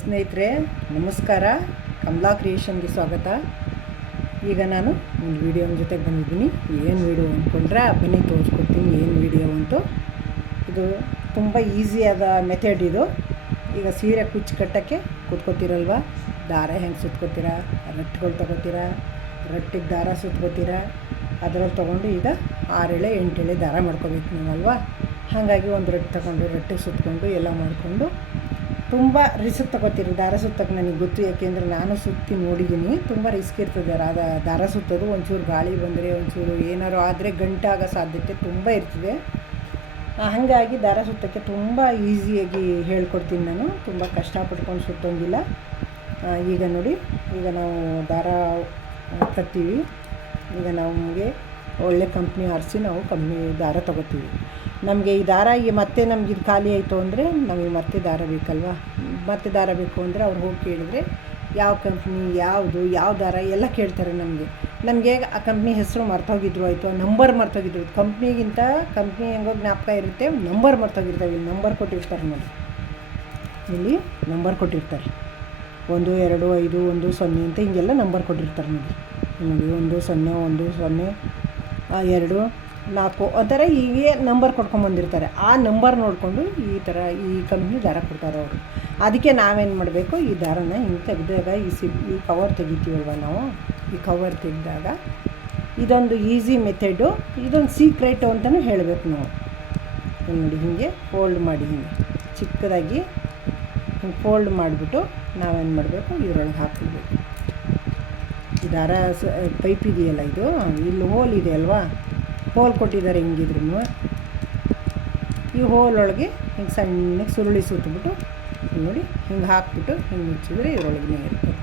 ಸ್ನೇಹಿತರೆ ನಮಸ್ಕಾರ. ಕಮಲಾ ಕ್ರಿಯೇಷನ್ಗೆ ಸ್ವಾಗತ. ಈಗ ನಾನು ಒಂದು ವಿಡಿಯೋನ ಜೊತೆಗೆ ಬಂದಿದ್ದೀನಿ. ಏನು ವಿಡಿಯೋ ಅಂದ್ಕೊಂಡ್ರೆ ಬನ್ನಿ ತೋರಿಸ್ಕೊಡ್ತೀನಿ ಏನು ವಿಡಿಯೋ ಅಂತು. ಇದು ತುಂಬ ಈಸಿಯಾದ ಮೆಥಡ್ ಇದು. ಈಗ ಸೀರೆ ಕುಚ್ಚು ಕಟ್ಟೋಕ್ಕೆ ಕೂತ್ಕೋತೀರಲ್ವ, ದಾರ ಹೆಂಗೆ ಸುತ್ಕೋತೀರಾ, ರಟ್ಟುಗಳು ತೊಗೋತೀರಾ, ರಟ್ಟಿಗೆ ದಾರ ಸುತ್ಕೋತೀರಾ, ಅದರಲ್ಲಿ ತೊಗೊಂಡು ಈಗ 6 ಎಳೆ 8 ಎಳೆ ದಾರ ಮಾಡ್ಕೋಬೇಕು ನೀವಲ್ವಾ. ಹಾಗಾಗಿ ಒಂದು ರಟ್ಟು ತೊಗೊಂಡು ರಟ್ಟಿಗೆ ಸುತ್ತಕೊಂಡು ಎಲ್ಲ ಮಾಡಿಕೊಂಡು ತುಂಬ ರಿಸ್ಕ್ ತೊಗೋತೀರಿ ದಾರ ಸುತ್ತಕ್ಕೆ. ನನಗೆ ಗೊತ್ತು, ಯಾಕೆಂದರೆ ನಾನು ಸುತ್ತಿ ನೋಡಿದ್ದೀನಿ. ತುಂಬ ರಿಸ್ಕ್ ಇರ್ತದೆ ದಾರ ಸುತ್ತೋದು. ಒಂಚೂರು ಗಾಳಿ ಬಂದರೆ, ಒಂಚೂರು ಏನಾರು ಆದರೆ ಗಂಟಾಗೋ ಸಾಧ್ಯತೆ ತುಂಬ ಇರ್ತದೆ. ಹಾಗಾಗಿ ದಾರ ಸುತ್ತೋಕ್ಕೆ ತುಂಬ ಈಸಿಯಾಗಿ ಹೇಳ್ಕೊಡ್ತೀನಿ ನಾನು. ತುಂಬ ಕಷ್ಟಪಟ್ಕೊಂಡು ಸುತ್ತೋಂಗಿಲ್ಲ. ಈಗ ನೋಡಿ, ಈಗ ನಾವು ದಾರ ತರ್ತೀವಿ. ಈಗ ನಮಗೆ ಒಳ್ಳೆ ಕಂಪ್ನಿ ಆರಿಸಿ ನಾವು ದಾರ ತೊಗೋತೀವಿ. ನಮಗೆ ಈ ದಾರ ಮತ್ತೆ ನಮ್ಗೆ ಇದು ಖಾಲಿ ಆಯಿತು ಅಂದರೆ ನಮಗೆ ಮತ್ತೆ ದಾರ ಬೇಕಲ್ವ. ಮತ್ತೆ ದಾರ ಬೇಕು ಅಂದರೆ ಅವ್ರು ಹೋಗಿ ಕೇಳಿದ್ರೆ ಯಾವ ಕಂಪ್ನಿ ಯಾವುದು ಯಾವ ದಾರ ಎಲ್ಲ ಕೇಳ್ತಾರೆ. ನಮಗೆ ಆ ಕಂಪ್ನಿ ಹೆಸರು ಮರ್ತೋಗಿದ್ರು ಆಯಿತು, ನಂಬರ್ ಮರ್ತೋಗಿದ್ರು. ಕಂಪ್ನಿ ಹೆಂಗೋ ಜ್ಞಾಪಕ ಇರುತ್ತೆ, ನಂಬರ್ ಮರ್ತೋಗಿರ್ತಾವೆ. ಇಲ್ಲಿ ನಂಬರ್ ಕೊಟ್ಟಿರ್ತಾರೆ ನೋಡಿ, ಇಲ್ಲಿ ನಂಬರ್ ಕೊಟ್ಟಿರ್ತಾರೆ 1 2 5 1 0 ಅಂತ ಹಿಂಗೆಲ್ಲ ನಂಬರ್ ಕೊಟ್ಟಿರ್ತಾರೆ ನೋಡಿ. 1 0 1 0 2 4 ಆ ಥರ ಹೀಗೆ ನಂಬರ್ ಕೊಟ್ಕೊಂಬಂದಿರ್ತಾರೆ. ಆ ನಂಬರ್ ನೋಡಿಕೊಂಡು ಈ ಕಂಪ್ನಿ ದಾರ ಕೊಡ್ತಾರೆ ಅವರು. ಅದಕ್ಕೆ ನಾವೇನು ಮಾಡಬೇಕು, ಈ ದಾರನ ಹಿಂಗೆ ತೆಗೆದಾಗ ಈ ಕವರ್ ತೆಗಿತೀವಲ್ವ ನಾವು, ಈ ಕವರ್ ತೆಗೆದಾಗ ಇದೊಂದು ಈಸಿ ಮೆಥಡು, ಇದೊಂದು ಸೀಕ್ರೆಟು ಅಂತಲೂ ಹೇಳಬೇಕು ನಾವು. ನೋಡಿ, ಹೀಗೆ ಫೋಲ್ಡ್ ಮಾಡಿ, ಹಿಂಗೆ ಚಿಕ್ಕದಾಗಿ ಹಿಂಗೆ ಫೋಲ್ಡ್ ಮಾಡಿಬಿಟ್ಟು ನಾವೇನು ಮಾಡಬೇಕು, ಇದರೊಳಗೆ ಹಾಕಿಬಿಡ್ಬೇಕು. ಈ ದಾರ ಪೈಪ್ ಇದೆಯಲ್ಲ, ಇದು ಇಲ್ಲಿ ಹೋಲ್ ಇದೆ ಅಲ್ವಾ, ಹೋಲ್ ಕೊಟ್ಟಿದ್ದಾರೆ. ಹಿಂಗಿದ್ರು ಈ ಹೋಲ್ ಒಳಗೆ ಹಿಂಗೆ ಸಣ್ಣಗೆ ಸುರುಳಿ ಸುತ್ತಬಿಟ್ಟು ನೋಡಿ ಹಿಂಗೆ ಹಾಕ್ಬಿಟ್ಟು ಹಿಂಗೆ ಮುಚ್ಚಿದ್ರೆ ಇದರೊಳಗೇ ಇರ್ತದೆ,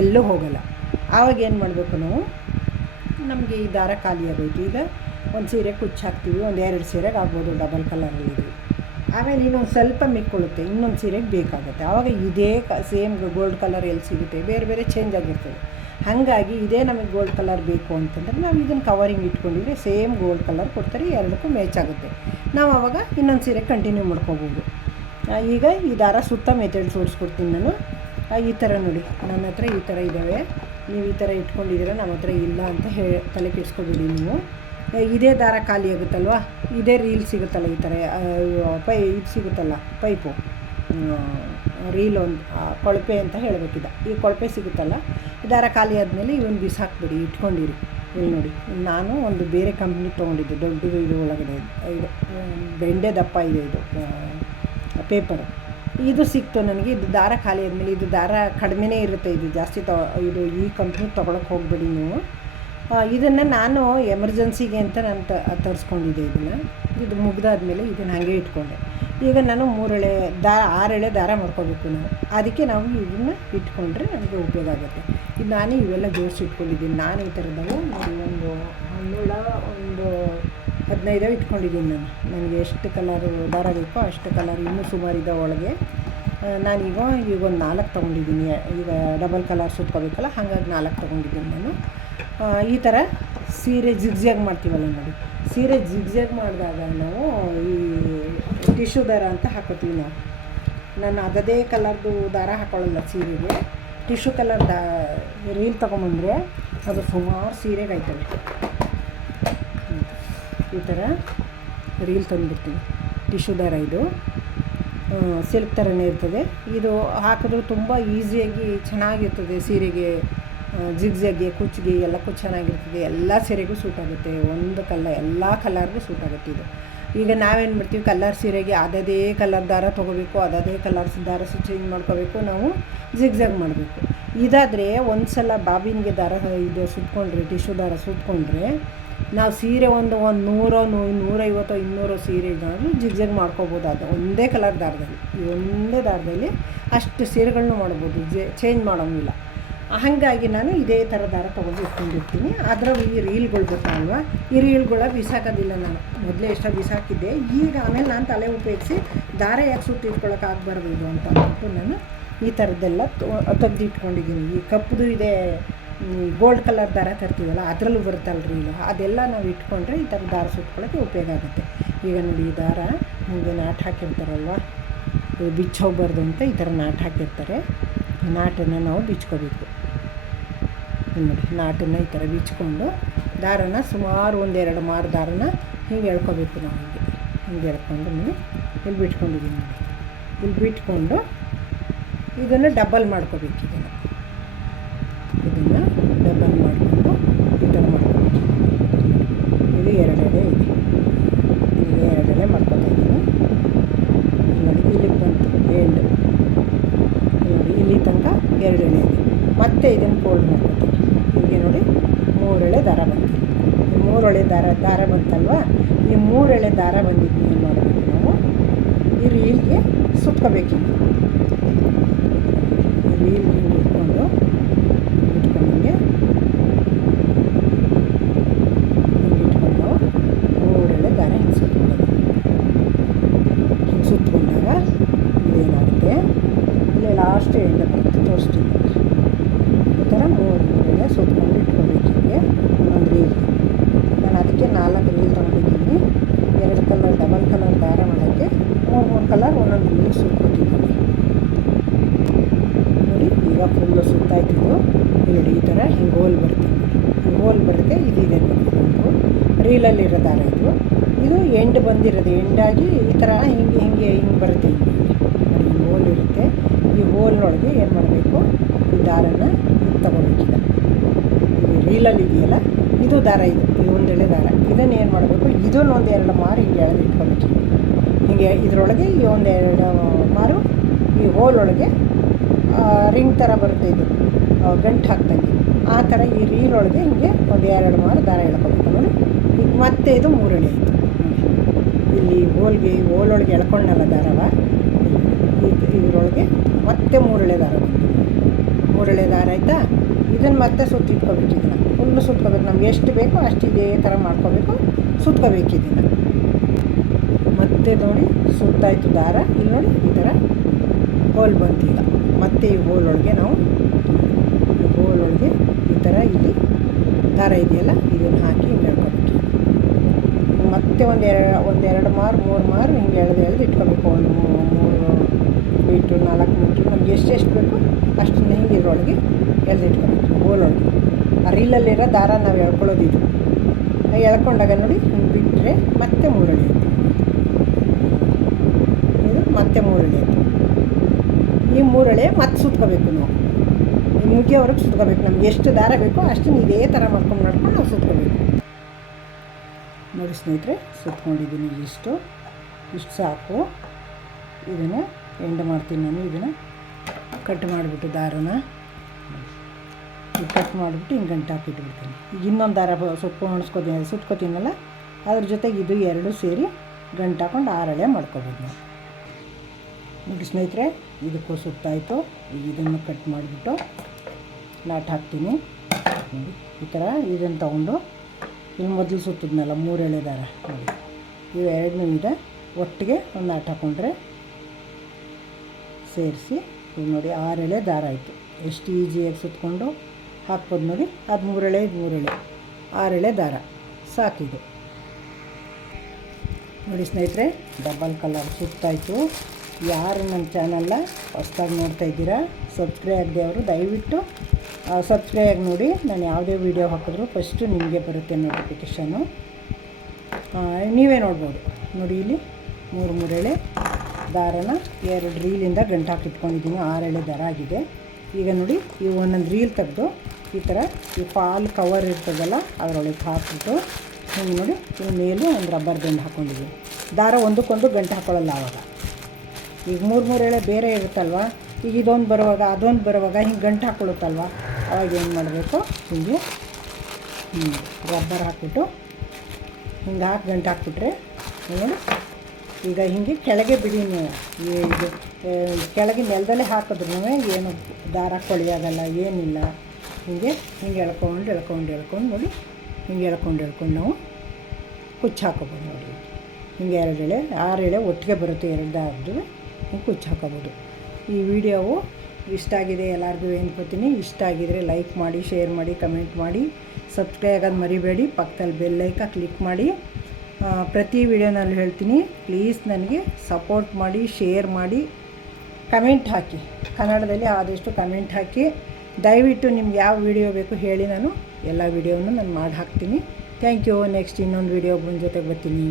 ಎಲ್ಲೂ ಹೋಗಲ್ಲ. ಆವಾಗ ಏನು ಮಾಡಬೇಕು ನಾವು, ನಮಗೆ ಈ ದಾರ ಖಾಲಿ ಆಗೋಯ್ತು. ಈಗ ಒಂದು ಸೀರೆ ಕುಚ್ಚು ಹಾಕ್ತೀವಿ, ಒಂದು 2 ಸೀರೆಗೆ ಆಗ್ಬೋದು, ಡಬಲ್ ಕಲರಲ್ಲಿ ಇದೆ. ಆಮೇಲೆ ಇನ್ನೊಂದು ಸ್ವಲ್ಪ ಮಿಕ್ಕೊಳ್ಳುತ್ತೆ, ಇನ್ನೊಂದು ಸೀರೆಗೆ ಬೇಕಾಗುತ್ತೆ. ಆವಾಗ ಇದೇ ಸೇಮ್ ಗೋಲ್ಡ್ ಕಲರ್ ಎಲ್ಲಿ ಸಿಗುತ್ತೆ, ಬೇರೆ ಬೇರೆ ಚೇಂಜ್ ಆಗಿರ್ತದೆ. ಹಾಗಾಗಿ ಇದೇ ನಮಗೆ ಗೋಲ್ಡ್ ಕಲರ್ ಬೇಕು ಅಂತಂದರೆ ನಾವು ಇದನ್ನು ಕವರಿಂಗ್ ಇಟ್ಕೊಂಡಿದ್ರೆ ಸೇಮ್ ಗೋಲ್ಡ್ ಕಲರ್ ಕೊಡ್ತಾರೆ, ಎರಡಕ್ಕೂ ಮ್ಯಾಚ್ ಆಗುತ್ತೆ. ನಾವು ಆವಾಗ ಇನ್ನೊಂದು ಸೀರೆ ಕಂಟಿನ್ಯೂ ಮಾಡ್ಕೋಬೋದು. ಈಗ ಈ ದಾರ ಸುತ್ತ ಮೆಥಡ್ ತೋರಿಸ್ಕೊಡ್ತೀನಿ ನಾನು. ಈ ಥರ ನೋಡಿ, ನನ್ನ ಹತ್ರ ಈ ಥರ ಇದ್ದಾವೆ. ನೀವು ಈ ಥರ ಇಟ್ಕೊಂಡಿದ್ದೀರ, ನಮ್ಮ ಹತ್ರ ಇಲ್ಲ ಅಂತ ತಲೆ ಕೆಡಿಸ್ಕೊಬೇಡಿ ನೀವು. ಇದೇ ದಾರ ಖಾಲಿ ಆಗುತ್ತಲ್ವ, ಇದೇ ರೀಲ್ ಸಿಗುತ್ತಲ್ಲ, ಈ ಥರ ಇದು ಸಿಗುತ್ತಲ್ಲ ಪೈಪು, ರೀಲ್ ಒಂದು ಕೊಳಪೆ ಅಂತ ಹೇಳಬೇಕಿದ್ದ, ಈ ಕೊಳಪೆ ಸಿಗುತ್ತಲ್ಲ, ದಾರ ಖಾಲಿ ಆದಮೇಲೆ ಇವನು ಬಿಸಾಕ್ಬಿಡಿ, ಇಟ್ಕೊಂಡಿರಿ. ಇಲ್ಲಿ ನೋಡಿ, ನಾನು ಒಂದು ಬೇರೆ ಕಂಪ್ನಿ ತೊಗೊಂಡಿದ್ದೆ, ದೊಡ್ಡದು. ಇದು ಒಳಗಡೆ ಇದು ಬೆಂಡೆ ದಪ್ಪ ಇದೆ, ಇದು ಪೇಪರು. ಇದು ಸಿಕ್ತು ನನಗೆ. ಇದು ದಾರ ಖಾಲಿ ಆದಮೇಲೆ, ಇದು ದಾರ ಕಡಿಮೆನೇ ಇರುತ್ತೆ, ಇದು ಜಾಸ್ತಿ ಇದು ಈ ಕಂಪ್ನಿ ತೊಗೊಳಕ್ಕೆ ಹೋಗಬೇಡಿ ನೀವು. ಇದನ್ನು ನಾನು ಎಮರ್ಜೆನ್ಸಿಗೆ ಅಂತ ನಾನು ತರಿಸ್ಕೊಂಡಿದ್ದೆ. ಇದು ಮುಗ್ದಾದ್ಮೇಲೆ ಇದನ್ನು ಹಾಗೆ ಇಟ್ಕೊಂಡೆ. ಈಗ ನಾನು 6 ಎಳೆ ದಾರ ಮಾಡ್ಕೋಬೇಕು ನಾವು. ಅದಕ್ಕೆ ನಾವು ಇದನ್ನು ಇಟ್ಕೊಂಡ್ರೆ ನಮಗೆ ಉಪಯೋಗ ಆಗುತ್ತೆ. ಇದು ನಾನೇ ಇವೆಲ್ಲ ಜೋಡಿಸಿ ಇಟ್ಕೊಂಡಿದ್ದೀನಿ. ನಾನು ಈ ಥರದವು ಒಂದು 15 ಇಟ್ಕೊಂಡಿದ್ದೀನಿ ನಾನು. ನನಗೆ ಎಷ್ಟು ಕಲರು ದಾರ ಬೇಕೋ ಅಷ್ಟು ಕಲರ್, ಇನ್ನೂ ಸುಮಾರಿದೆ ಒಳಗೆ. ನಾನೀಗ ಒಂದು 4 ತೊಗೊಂಡಿದ್ದೀನಿ. ಈಗ ಡಬಲ್ ಕಲರ್ ಸುತ್ಕೋಬೇಕಲ್ಲ, ಹಾಗಾಗಿ 4 ತೊಗೊಂಡಿದ್ದೀನಿ ನಾನು. ಈ ಥರ ಸೀರೆ ಜಿಗ್ಜ್ಯಾಗ್ ಮಾಡ್ತೀವಲ್ಲ ನೋಡಿ, ಸೀರೆ ಜಿಗ್ಜ್ಯಾಗ್ ಮಾಡಿದಾಗ ನಾವು ಈ ಟಿಶ್ಯೂ ದಾರ ಅಂತ ಹಾಕೋತೀವಿ ನಾವು. ನಾನು ಅದೇ ಕಲರ್ದು ದಾರ ಹಾಕೊಳ್ಳಲ್ಲ ಸೀರೆಗೆ. ಟಿಶ್ಯೂ ಕಲರ್ ರೀಲ್ ತೊಗೊಂಬಂದರೆ ಅದು ಸುಮಾರು ಸೀರೆಗೆ ಆಯ್ತವೆ. ಈ ಥರ ರೀಲ್ ತಂದುಬಿಡ್ತೀವಿ. ಟಿಶ್ಯೂ ದಾರ ಇದು ಸಿಲ್ಕ್ ಥರನೇ ಇರ್ತದೆ. ಇದು ಹಾಕಿದ್ರೆ ತುಂಬ ಈಸಿಯಾಗಿ ಚೆನ್ನಾಗಿರ್ತದೆ ಸೀರೆಗೆ, ಜಿಗ್ಜ್ಯಾಗ್ಗೆ, ಕುಚ್ಚಿಗೆ ಎಲ್ಲಕ್ಕೂ ಚೆನ್ನಾಗಿರ್ತದೆ. ಎಲ್ಲ ಸೀರೆಗೂ ಸೂಟ್ ಆಗುತ್ತೆ, ಎಲ್ಲ ಕಲರ್ಗೂ ಸೂಟ್ ಆಗುತ್ತೆ ಇದು. ಈಗ ನಾವೇನು ಮಾಡ್ತೀವಿ, ಕಲರ್ ಸೀರೆಗೆ ಅದೇ ಕಲರ್ ದಾರ ತೊಗೋಬೇಕು, ಅದೇ ಕಲರ್ ದಾರ ಚೇಂಜ್ ಮಾಡ್ಕೋಬೇಕು, ನಾವು ಜಿಗ್ಜ್ಯಾಗ್ ಮಾಡಬೇಕು. ಇದಾದರೆ ಒಂದು ಸಲ ಬಾಬಿನ್ಗೆ ದಾರ ಇದು ಸುತ್ಕೊಂಡ್ರೆ, ಟಿಶ್ಯೂ ದಾರ ಸುತ್ಕೊಂಡ್ರೆ, ನಾವು ಸೀರೆ ಒಂದು 100 150 200 ಸೀರೆ ಇದ್ದಾದರೂ ಜಿಗ್ಜ್ಯಾಗ್ ಮಾಡ್ಕೋಬೋದು. ಅದು ಒಂದೇ ಕಲರ್ ದಾರದಲ್ಲಿ, ಈ ಒಂದೇ ದಾರದಲ್ಲಿ ಅಷ್ಟು ಸೀರೆಗಳನ್ನೂ ಮಾಡ್ಬೋದು, ಚೇಂಜ್ ಮಾಡೋಂಗಿಲ್ಲ. ಹಾಗಾಗಿ ನಾನು ಇದೇ ಥರ ದಾರ ತೊಗೊಂಡು ಇಟ್ಕೊಂಡಿರ್ತೀನಿ. ಅದರಲ್ಲಿ ಈ ರೀಲ್ಗಳು ಗೊತ್ತಲ್ವ, ಈ ರೀಲ್ಗಳ ಬಿಸಾಕೋದಿಲ್ಲ ನಾನು. ಮೊದಲೇ ಎಷ್ಟೋ ಬಿಸಾಕಿದ್ದೆ. ಈಗ ಆಮೇಲೆ ನಾನು ತಲೆ ಉಪಯೋಗಿಸಿ ದಾರ ಯಾಕೆ ಸುತ್ತಿ ಇಟ್ಕೊಳ್ಳೋಕೆ ಆಗಬಾರ್ದು ಇದು ಅಂತ ಅಂದ್ಬಿಟ್ಟು ನಾನು ಈ ಥರದ್ದೆಲ್ಲ ತೆಗ್ದು ಇಟ್ಕೊಂಡಿದ್ದೀನಿ. ಈ ಕಪ್ಪುದು ಇದೆ, ಗೋಲ್ಡ್ ಕಲರ್ ದಾರ ತರ್ತೀವಲ್ಲ, ಅದರಲ್ಲೂ ಬರುತ್ತಲ್ಲ ರೀಲು, ಅದೆಲ್ಲ ನಾವು ಇಟ್ಕೊಂಡ್ರೆ ಈ ಥರ ದಾರ ಸುತ್ಕೊಳ್ಳೋಕ್ಕೆ ಉಪಯೋಗ ಆಗುತ್ತೆ. ಈಗ ನೋಡಿ, ಈ ದಾರ ಹಿಂಗೆ ನಾಟ್ ಹಾಕಿರ್ತಾರಲ್ವ, ಇದು ಬಿಚ್ಚೋಗ್ಬಾರ್ದು ಅಂತ ಈ ಥರ ನಾಟ್ ಹಾಕಿರ್ತಾರೆ. ಈ ನಾಟನ್ನು ನಾವು ಬಿಚ್ಕೋಬೇಕು. ನೋಡಿ, ನಾಟನ್ನು ಈ ಥರ ಬಿಚ್ಕೊಂಡು ದಾರನ ಸುಮಾರು 1-2 ಮಾರು ದಾರನ ಹಿಂಗೆ ಎಳ್ಕೊಬೇಕು. ನಾವು ಹಿಂಗೆ ಎಳ್ಕೊಂಡು ನೋಡಿ ಇಲ್ಲಿ ಬಿಟ್ಕೊಂಡಿದ್ದೀನಿ. ನೋಡಿ, ಇಲ್ಲಿ ಬಿಟ್ಕೊಂಡು ಇದನ್ನು ಡಬಲ್ ಮಾಡ್ಕೋಬೇಕು. ಇದನ್ನು ಡಬಲ್ ಮಾಡಿಕೊಂಡು ಈ ಥರ ಮಾಡ್ಕೋಬೇಕು. ಇದು 2 ಎಳೆ ಇದೆ. ಇದು 2 ಎಳೆ ಮಾಡ್ಕೊತಾ ಇದ್ದೀನಿ. ನೋಡಿ, ಇಲ್ಲಿಗೆ ಬಂತು ಎಂಡ್. ನೋಡಿ, ಇಲ್ಲಿ ತನಕ 2 ಎಳೆ ಇದೆ. ಮತ್ತೆ ಇದನ್ನು ಫೋಲ್ಡ್ ಮಾಡ್ಕೊತೀನಿ. ಹೀಗೆ ನೋಡಿ 3 ಎಳೆ ದಾರ ಬಂತು. 3 ಎಳೆ ದಾರ ಬಂತಲ್ವ, ಈ 3 ಎಳೆ ದಾರ ಬಂದಿದ್ದು ಏನು ಮಾಡಬೇಕು, ನಾವು ಈ ರೀಲ್ಗೆ ಸುತ್ಕೋಬೇಕು. ಈ ರೀಲ್ ಹಿಂಗೆ ಇಟ್ಕೊಂಡು ಹಿಂಗೆ ಇಟ್ಕೊಂಡು ನಾವು 3 ಎಳೆ ದಾರ ಹಿಂಗೆ ಸುತ್ಕೊಳ್ಳೋದು. ಹಿಂಗೆ ಸುತ್ಕೊಂಡಾಗ ಇದೇನಾಗುತ್ತೆ, ಇಲ್ಲೇ ಲಾಸ್ಟ್ ಎಂಡ್ ಬರುತ್ತೆ, ತೋರಿಸ್ತೀನಿ. ಈ ಥರ 3 ಎಳೆ ಸುತ್ಕೊಂಡು ಇಟ್ಕೋಬೇಕು. ಹೀಗೆ ಒಂದು ರೀಲ್. ನಾನು ಅದಕ್ಕೆ 4 ರೀಲ್ ತೊಗೊಂಡಿದ್ದೀನಿ. 2 ಕಲರ್ ಡಬಲ್ ಕಲರ್ ದಾರ ಮಾಡೋಕ್ಕೆ 3 ಕಲರ್ ಒಂದೊಂದು ರೀಲ್ ಸುತ್ಕೊತಿದ್ದೀನಿ. ನೋಡಿ, ಈಗ ಫುಲ್ಲು ಸುತ್ತಾಯ್ತಿದ್ದು. ನೋಡಿ, ಈ ಥರ ಹಿಂಗೆ ಹೋಲ್ ಬರುತ್ತೆ. ಹಿಂಗೆ ಹೋಲ್ ಬರುತ್ತೆ. ಇದಿದೆ ನೋಡಿ, ಇದೊಂದು ರೀಲಲ್ಲಿರೋ ದಾರ. ಇದು ಎಂಡ್ ಬಂದಿರೋದು. ಎಂಡಾಗಿ ಈ ಥರ ಹಿಂಗೆ ಬರುತ್ತೆ. ನೋಡಿ, ಈ ಹೋಲ್ ಇರುತ್ತೆ. ಈ ಹೋಲ್ನೊಳಗೆ ಏನು ಮಾಡಬೇಕು, ಈ ದಾರನ ತಗೋಬೇಕೀಗ. ಈ ರೀಲಲ್ಲಿ ಇದೆಯಲ್ಲ, ಇದು ದಾರ. ಇದು 1 ಎಳೆ ದಾರ. ಇದನ್ನು ಏನು ಮಾಡಬೇಕು, ಇದನ್ನು 1-2 ಮಾರು ಹಿಂಗೆ ಎಳೆದು ಇಟ್ಕೊಬೇಕು. ಹಿಂಗೆ ಇದರೊಳಗೆ ಈ 1-2 ಮಾರು ಈ ಹೋಲೊಳಗೆ ರಿಂಗ್ ಥರ ಬರುತ್ತೆ. ಇದು ಗಂಟು ಹಾಕ್ದಂಗೆ ಆ ಥರ ಈ ರೀಲೊಳಗೆ ಹಿಂಗೆ 1-2 ಮಾರು ದಾರ ಎಳ್ಕೊಬೇಕು. ನೋಡಿ, ಈಗ ಮತ್ತೆ ಇದು 3 ಎಳೆ ಆಯಿತು. ಇಲ್ಲಿ ಹೋಲೊಳಗೆ ಎಳ್ಕೊಂಡಲ್ಲ ದಾರವ, ಇದರೊಳಗೆ ಮತ್ತೆ 3 ಎಳೆ ದಾರ ಬಂತು. 3 ಎಳೆ ದಾರ ಆಯಿತಾ. ಇದನ್ನು ಮತ್ತೆ ಸುತ್ತಿಟ್ಕೋಬೇಕು. ಇದನ್ನು ಫುಲ್ಲು ಸುತ್ಕೋಬೇಕು. ನಮ್ಗೆ ಎಷ್ಟು ಬೇಕೋ ಅಷ್ಟು ಇದೇ ಥರ ಮಾಡ್ಕೋಬೇಕು, ಸುತ್ಕೋಬೇಕು ಇದನ್ನು. ಮತ್ತೆ ನೋಡಿ, ಸುತ್ತಾಯಿತು ದಾರ. ಇಲ್ಲಿ ನೋಡಿ, ಈ ಥರ ಹೋಲ್ ಬಂತು. ಈಗ ಮತ್ತೆ ಈ ಹೋಲೊಳಗೆ ನಾವು ಈ ಥರ ಇಲ್ಲಿ ದಾರ ಇದೆಯಲ್ಲ, ಇದನ್ನು ಹಾಕಿ ಹಿಂಗೆ ಎಳ್ಕೊಬೇಕು. ಮತ್ತೆ 1-2 ಮಾರು 3 ಮಾರು ಹಿಂಗೆ ಎಳೆದು ಇಟ್ಕೋಬೇಕು. 3 ಮೀಟ್ರು 4 ಮೀಟ್ರು ನಮ್ಗೆ ಎಷ್ಟು ಬೇಕು ಅಷ್ಟನ್ನು ಹಿಂಗೆ ಇದರೊಳಗೆ ಎಳೆದು ಇಟ್ಕೋಬೇಕು. ಹೋಲೊಳಗೆ ಆ ರೀಲಲ್ಲಿರೋ ದಾರ ನಾವು ಎಳ್ಕೊಳ್ಳೋದು. ಇದು ಎಳ್ಕೊಂಡಾಗ ನೋಡಿ ಹಿಂಗೆ ಬಿಟ್ಟರೆ ಮತ್ತೆ 3 ಎಳೆ ಆಯಿತು. ಇದು ಮತ್ತೆ 3 ಎಳೆ ಆಯಿತು. ಈ 3 ಎಳೆ ಮತ್ತೆ ಸುತ್ಕೋಬೇಕು. ನಾವು ಈ ಮುಗಿಯೋವರೆಗೆ ಸುತ್ಕೋಬೇಕು. ನಮ್ಗೆ ಎಷ್ಟು ದಾರ ಬೇಕೋ ಅಷ್ಟನ್ನು ಇದೇ ಥರ ಮಾಡ್ಕೊಂಡು ನಾವು ಸುತ್ಕೋಬೇಕು. ನೋಡಿ ಸ್ನೇಹಿತರೆ, ಸುತ್ಕೊಂಡಿದ್ದೀನಿ. ಇಷ್ಟು ಸಾಕು. ಇದನ್ನು ಎಂಡ್ ಮಾಡ್ತೀನಿ ನಾನು. ಇದನ್ನು ಕಟ್ ಮಾಡಿಬಿಟ್ಟು ದಾರನ ಕಟ್ ಮಾಡಿಬಿಟ್ಟು ಹಿಂಗೆ ಗಂಟು ಹಾಕಿಟ್ಬಿಡ್ತೀನಿ. ಈಗ ಇನ್ನೊಂದು ದಾರ ಸುತ್ಕೋತೀನಲ್ಲ, ಅದ್ರ ಜೊತೆಗೆ ಇದು 2 ಸೇರಿ ಗಂಟು ಹಾಕೊಂಡು 6 ಎಳೆ ಮಾಡ್ಕೊಬೋದು ನಾವು. ನೋಡಿ ಸ್ನೇಹಿತರೆ, ಇದಕ್ಕೂ ಸುತ್ತಾಯಿತು. ಈಗ ಇದನ್ನು ಕಟ್ ಮಾಡಿಬಿಟ್ಟು ನಾಟ್ ಹಾಕ್ತೀನಿ. ನೋಡಿ, ಈ ಥರ ಇದನ್ನು ತೊಗೊಂಡು ಇಲ್ಲಿ ಮೊದಲು ಸುತ್ತಿದ್ನಲ್ಲ 3 ಎಳೆ ದಾರ, ನೋಡಿ ಇವು 2 ಇದೆ. ಒಟ್ಟಿಗೆ ಒಂದು ನಾಟ್ ಹಾಕ್ಕೊಂಡ್ರೆ ಸೇರಿಸಿ ಈಗ ನೋಡಿ 6 ಎಳೆ ದಾರ ಆಯಿತು. ಎಷ್ಟು ಈಸಿಯಾಗಿ ಸುತ್ಕೊಂಡು ಹಾಕ್ಬೋದು ನೋಡಿ. ಅದು 3 ಎಳೆ, ಇದು 3 ಎಳೆ, 6 ಎಳೆ ದಾರ ಸಾಕಿದು. ನೋಡಿ ಸ್ನೇಹಿತರೆ, ಡಬಲ್ ಕಲರ್ ಸುತ್ತಾಯಿತು. ಯಾರು ನನ್ನ ಚಾನಲ್ನ ಹೊಸ್ದಾಗಿ ನೋಡ್ತಾ ಇದ್ದೀರಾ, ಸಬ್ಸ್ಕ್ರೈಬ್ ಆಗದೆಯವರು ದಯವಿಟ್ಟು ಸಬ್ಸ್ಕ್ರೈಬ್ ಆಗಿ ನೋಡಿ. ನಾನು ಯಾವುದೇ ವೀಡಿಯೋ ಹಾಕಿದ್ರೂ ಫಸ್ಟು ನಿಮಗೆ ಬರುತ್ತೆ ನೋಟಿಫಿಕೇಷನ್ನು. ನೀವೇ ನೋಡ್ಬೋದು. ನೋಡಿ, ಇಲ್ಲಿ 3 ಎಳೆ ದಾರನ 2 ರೀಲಿಂದ ಗಂಟು ಹಾಕಿಟ್ಕೊಂಡಿದ್ದೀನಿ. 6 ಎಳೆ ದಾರ ಆಗಿದೆ. ಈಗ ನೋಡಿ, ಈ ಒಂದೊಂದು ರೀಲ್ ತೆಗೆದು ಈ ಥರ ಈ ಫಾಲ್ ಕವರ್ ಇರ್ತದಲ್ಲ ಅದರೊಳಗೆ ಹಾಕ್ಬಿಟ್ಟು ಹಿಂಗೆ ನೋಡಿ, ಇದ್ರ ಮೇಲೆ ಒಂದು ರಬ್ಬರ್ ಬೆಂಡ್ ಹಾಕ್ಕೊಂಡಿದ್ದೀನಿ. ದಾರ ಒಂದಕ್ಕೊಂದು ಗಂಟು ಹಾಕ್ಕೊಳ್ಳಲ್ಲ ಆವಾಗ. ಈಗ 3 ಎಳೆ ಬೇರೆ ಇರುತ್ತಲ್ವ, ಈಗ ಇದೊಂದು ಬರುವಾಗ ಅದೊಂದು ಬರುವಾಗ ಹಿಂಗೆ ಗಂಟು ಹಾಕ್ಕೊಳ್ಳುತ್ತಲ್ವ, ಅವಾಗ ಏನು ಮಾಡಬೇಕು, ಹಿಂಗೆ ರಬ್ಬರ್ ಹಾಕ್ಬಿಟ್ಟು ಹಿಂಗೆ ಹಾಕಿ ಗಂಟು ಹಾಕ್ಬಿಟ್ರೆ ನೋಡಿ. ಈಗ ಹಿಂಗೆ ಕೆಳಗೆ ಬಿಡಿ ನೀವು. ಇದು ಕೆಳಗೆ ನೆಲದಲ್ಲೇ ಹಾಕಿದ್ರೂ ಏನು ದಾರ ಕೊಳೆಯಾಗಲ್ಲ, ಏನಿಲ್ಲ. ಹಿಂಗೆ ಎಳ್ಕೊಂಡು ನೋಡಿ, ಹಿಂಗೆ ಎಳ್ಕೊಂಡು ನಾವು ಕುಚ್ಚು ಹಾಕೋಬೋದು. ನೋಡಿ, ಹಿಂಗೆ 2 ಎಳೆ 6 ಎಳೆ ಒಟ್ಟಿಗೆ ಬರುತ್ತೆ. 2 ದಾರದ್ದು ಹಿಂಗೆ ಕುಚ್ಚು ಹಾಕೋಬೋದು. ಈ ವಿಡಿಯೋವು ಇಷ್ಟ ಆಗಿದೆ ಎಲ್ಲರಿಗೂ ಅನ್ಕೋತೀನಿ. ಇಷ್ಟ ಆಗಿದರೆ ಲೈಕ್ ಮಾಡಿ, ಶೇರ್ ಮಾಡಿ, ಕಮೆಂಟ್ ಮಾಡಿ, ಸಬ್ಸ್ಕ್ರೈಬ್ ಆಗೋದು ಮರಿಬೇಡಿ. ಪಕ್ಕದಲ್ಲಿ ಬೆಲ್ ಐಕಾನ್ ಕ್ಲಿಕ್ ಮಾಡಿ. ಪ್ರತಿ ವಿಡಿಯೋನಲ್ಲಿ ಹೇಳ್ತೀನಿ, ಪ್ಲೀಸ್ ನನಗೆ ಸಪೋರ್ಟ್ ಮಾಡಿ, ಶೇರ್ ಮಾಡಿ, ಕಮೆಂಟ್ ಹಾಕಿ, ಕನ್ನಡದಲ್ಲಿ ಆದಷ್ಟು ಕಮೆಂಟ್ ಹಾಕಿ. ದಯವಿಟ್ಟು ನಿಮ್ಗೆ ಯಾವ ವಿಡಿಯೋ ಬೇಕು ಹೇಳಿ, ನಾನು ಎಲ್ಲ ವಿಡಿಯೋವನ್ನು ನಾನು ಮಾಡಿ ಹಾಕ್ತೀನಿ. Thank you. ನೆಕ್ಸ್ಟ್ ಇನ್ನೊಂದು ವಿಡಿಯೋ ಜೊತೆಗೆ ಬರ್ತೀನಿ.